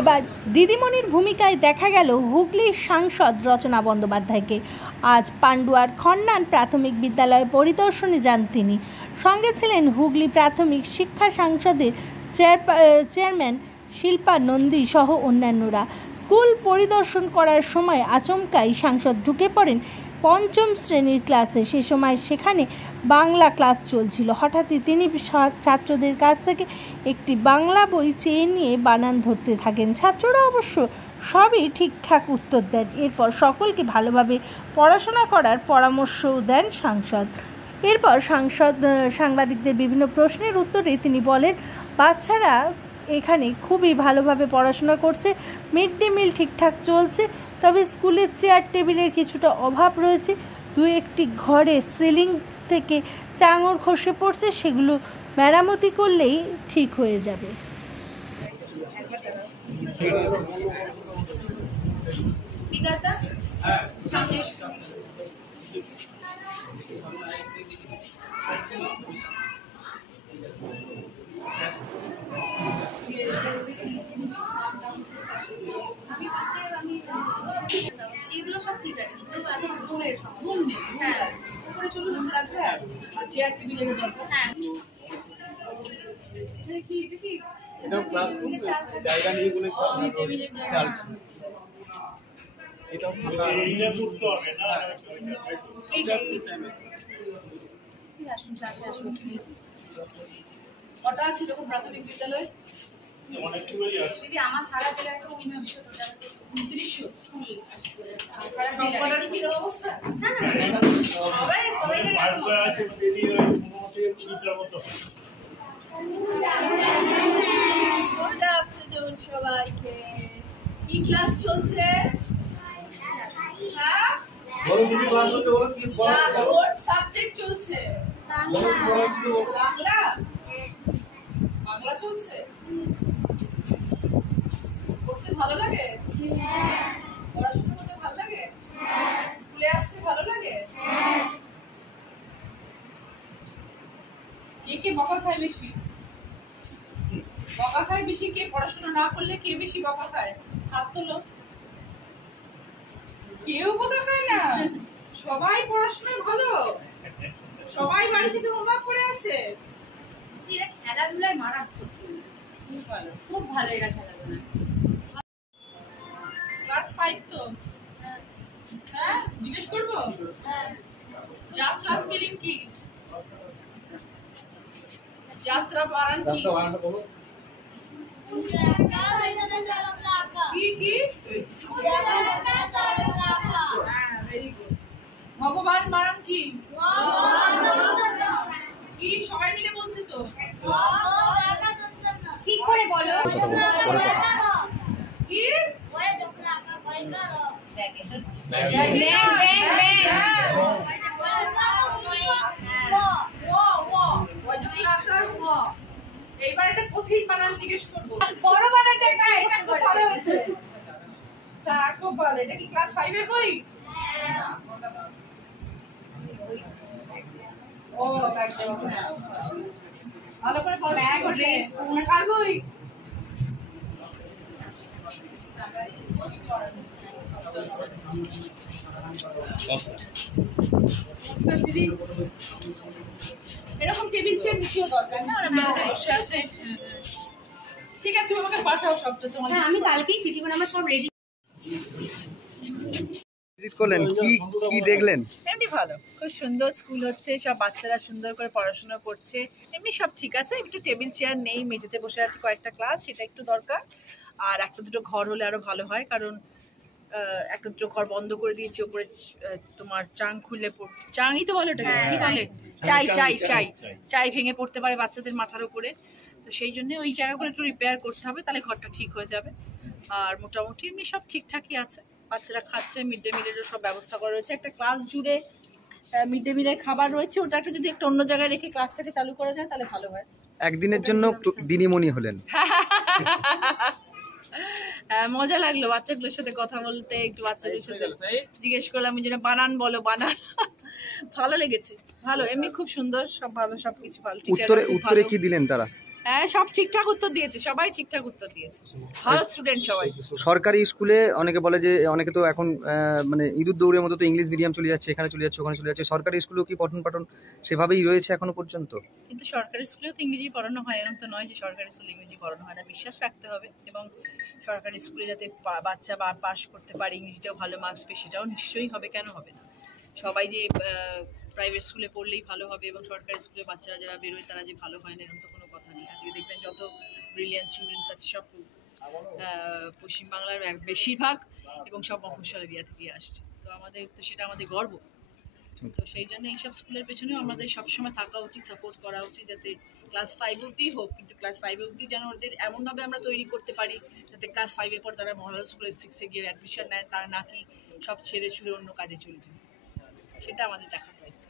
এবার দিদিমণির ভূমিকায় দেখা গেল হুগলির সাংসদ রচনা বন্দ্যোপাধ্যায়কে। আজ পান্ডুয়ার খন্নান প্রাথমিক বিদ্যালয় পরিদর্শনে যান তিনি। সঙ্গে ছিলেন হুগলি প্রাথমিক শিক্ষা সংসদের চেয়ারম্যান শিল্পা নন্দী সহ অন্যান্যরা। স্কুল পরিদর্শন করার সময় আচমকাই সাংসদ ঢুকে পড়েন পঞ্চম শ্রেণীর ক্লাসে। সে সময় সেখানে বাংলা ক্লাস চলছিল। হঠাৎই তিনি ছাত্রদের কাছ থেকে একটি বাংলা বই চেয়ে নিয়ে বানান ধরতে থাকেন। ছাত্ররা অবশ্য সবই ঠিকঠাক উত্তর দেন। এরপর সকলকে ভালোভাবে পড়াশোনা করার পরামর্শও দেন সাংসদ। এরপর সাংবাদিকদের বিভিন্ন প্রশ্নের উত্তরে তিনি বলেন, বাচ্চারা এখানে খুবই ভালোভাবে পড়াশোনা করছে, মিড ডে মিল ঠিকঠাক চলছে, তবে স্কুলের চেয়ার টেবিলের কিছুটা অভাব রয়েছে। দু একটি ঘরে সিলিং থেকে চাঙড় খসে পড়ছে, সেগুলো মেরামতি করলেই ঠিক হয়ে যাবে। এগুলো সব ঠিক আছে, শুধু এখন রুমের সমস্যা। রুম নেই, হ্যাঁ উপরে চলুন রুম লাগবে আর চেয়ার টেবিলের দরকার। হ্যাঁ কি এটা কি এটা ক্লাসরুম জায়গা নিয়ে বলে টেবিলের জায়গা এটাও ফাঁকা এটা করতে হবে না। এইটা কি আসুন ক্লাসে আসুন। কটা আছে এরকম প্রাথমিক বিদ্যালয়? অনেকগুলোই আছে দিদি। আমার সারা জেলায় তো 2900 স্কুল আছে। সারা জেলায় কি অবস্থা? না না সবাই জায়গায় আছে দিদি। ওই মোটামুটি 20টার মতো। গুড আফটারনুন সবাইকে। কি ক্লাস চলছে? হ্যাঁ বলো কি ক্লাস চলছে? বলো কি কোন সাবজেক্ট চলছে? বাংলা। বাংলা চলছে। পড়তে ভালো লাগে? হ্যাঁ। পড়াশোনা করতে ভালো লাগে? হ্যাঁ। স্কুলে আসতে ভালো লাগে? হ্যাঁ। কে বকা খায় বেশি? বকা খায় বেশি কে? পড়াশোনা না করলে কে বেশি বকা খায়? হাত তোলো। কেউ বকা খায় না, সবাই পড়াশোনায় ভালো, সবাই বাড়ি থেকে হোমওয়ার্ক করে আসে। এরা খেলাধুলায় মারাত্মক, খুব ভালো এরা খেলাধুলা। ক্লাস 5 তো? হ্যাঁ জিজ্ঞেস করবো। যাত্রা স্পেলিং কি? যাত্রা বানান কি? কি ভেরি গুড। ভগবান বানান কি? কি সবাই মিলে বলছে তো? ঠিক করে বলো। কি এইবার একটা কঠিন বানান জিজ্ঞেস করবো। বড় বানানটা এটা খুব ভালো হয়েছে। তা খুব ভালো। এটা কি ক্লাস 5 এর বই? ও ভালো করে পড়ো। এক ঘন্টা স্কুল কার বই? দিদি এরকম টেবিল চেয়ার নিচেও দরকার না? আমরা মেঝেতে বসে আছে। ঠিক আছে তুমি আমাকে পাঠাও সবটা। তোমার আমি কালকেই চিঠি করে আমার সব রেডি। ভিজিট করলেন, কি দেখলেন? এমনি ভালো, খুব সুন্দর স্কুল হচ্ছে, সব বাচ্চারা সুন্দর করে পড়াশোনা করছে, এমনি সব ঠিক আছে। একটু টেবিল চেয়ার নেই, মেঝেতে বসে আছে কয়েকটা ক্লাস, সেটা একটু দরকার। আর একটা দুটো ঘর হলে আরো ভালো হয়, কারণ একটা দুটো ঘর বন্ধ করে দিয়েছি। ওপরে তোমার চাং খুললে চাংই তো বলে ওটাকে কি বলে, চাই ভেঙে পড়তে পারে বাচ্চাদের মাথার উপরে। তো সেই জন্য ওই জায়গাগুলো একটু রিপেয়ার করতে হবে, তাহলে ঘরটা ঠিক হয়ে যাবে। আর মোটামুটি এমনি সব ঠিকঠাকই আছে। বাচ্চারা খাচ্ছে, মিড ডে মিলেরও সব ব্যবস্থা করা রয়েছে। একটা ক্লাস জুড়ে মিড ডে মিলের খাবার রয়েছে, ওটাকে যদি একটু অন্য জায়গায় রেখে ক্লাসটাকে চালু করা যায় তাহলে ভালো হয়। একদিনের জন্য দিদিমণি হলেন। মজা লাগলো বাচ্চাগুলোর সাথে কথা বলতে, একটু বাচ্চাদের সাথে জিজ্ঞেস করলাম যেন বানান বলো, বানান ভালো লেগেছে। ভালো, এমনি খুব সুন্দর, সব ভালো, সবকিছু ভালো। উত্তরে কি দিলেন তারা? হ্যাঁ, সব ঠিকঠাক উত্তর দিয়েছে, সবাই ঠিকঠাক উত্তর দিয়েছে, ভালো স্টুডেন্ট সবাই। সরকারি স্কুলে অনেকে বলে যে অনেকে তো এখন মানে ইঁদুর দৌড়ের মতো তো ইংলিশ মিডিয়াম চলে যাচ্ছে, এখানে চলে যাচ্ছে, ওখানে চলে যাচ্ছে। সরকারি স্কুলেও কি পঠন পাঠন সেভাবেই রয়েছে এখনো পর্যন্ত? কিন্তু সরকারি স্কুলেও তো ইংরেজি পড়ানো হয়, এরকম তো নয় যে সরকারি স্কুলে ইংরেজি পড়ানো হয় না। বিশ্বাস রাখতে হবে, এবং সরকারি স্কুলে যাতে বাচ্চা পাস করতে পারে, ইংরেজিতেও ভালো মার্কস পেয়ে, সেটাও নিশ্চয়ই হবে, কেন হবে না। সবাই যে প্রাইভেট স্কুলে পড়লেই ভালো হবে এবং সরকারি স্কুলে বাচ্চারা যারা বেরোয় তারা যে ভালো হয় না, এরকম তো কোনো কথা নেই। আজকে দেখবেন যত ব্রিলিয়ান্ট স্টুডেন্টস আছে সব পশ্চিমবাংলার বেশিরভাগ, এবং সব মফস্বল এরিয়া থেকে আসছে। তো আমাদের তো সেটা আমাদের গর্ব। তো সেই জন্য এইসব স্কুলের পেছনেও আমাদের সবসময় থাকা উচিত, সাপোর্ট করা উচিত, যাতে ক্লাস 5 অবধি হোক, কিন্তু ক্লাস 5 অবধি যেন ওদের এমনভাবে আমরা তৈরি করতে পারি যাতে ক্লাস 5-এর পর তারা মডেল স্কুলে 6-এ গিয়ে অ্যাডমিশন নেয়, তারা নাকি সব ছেড়ে ছুড়ে অন্য কাজে চলে যায়, সেটা আমাদের দেখার দায়িত্ব।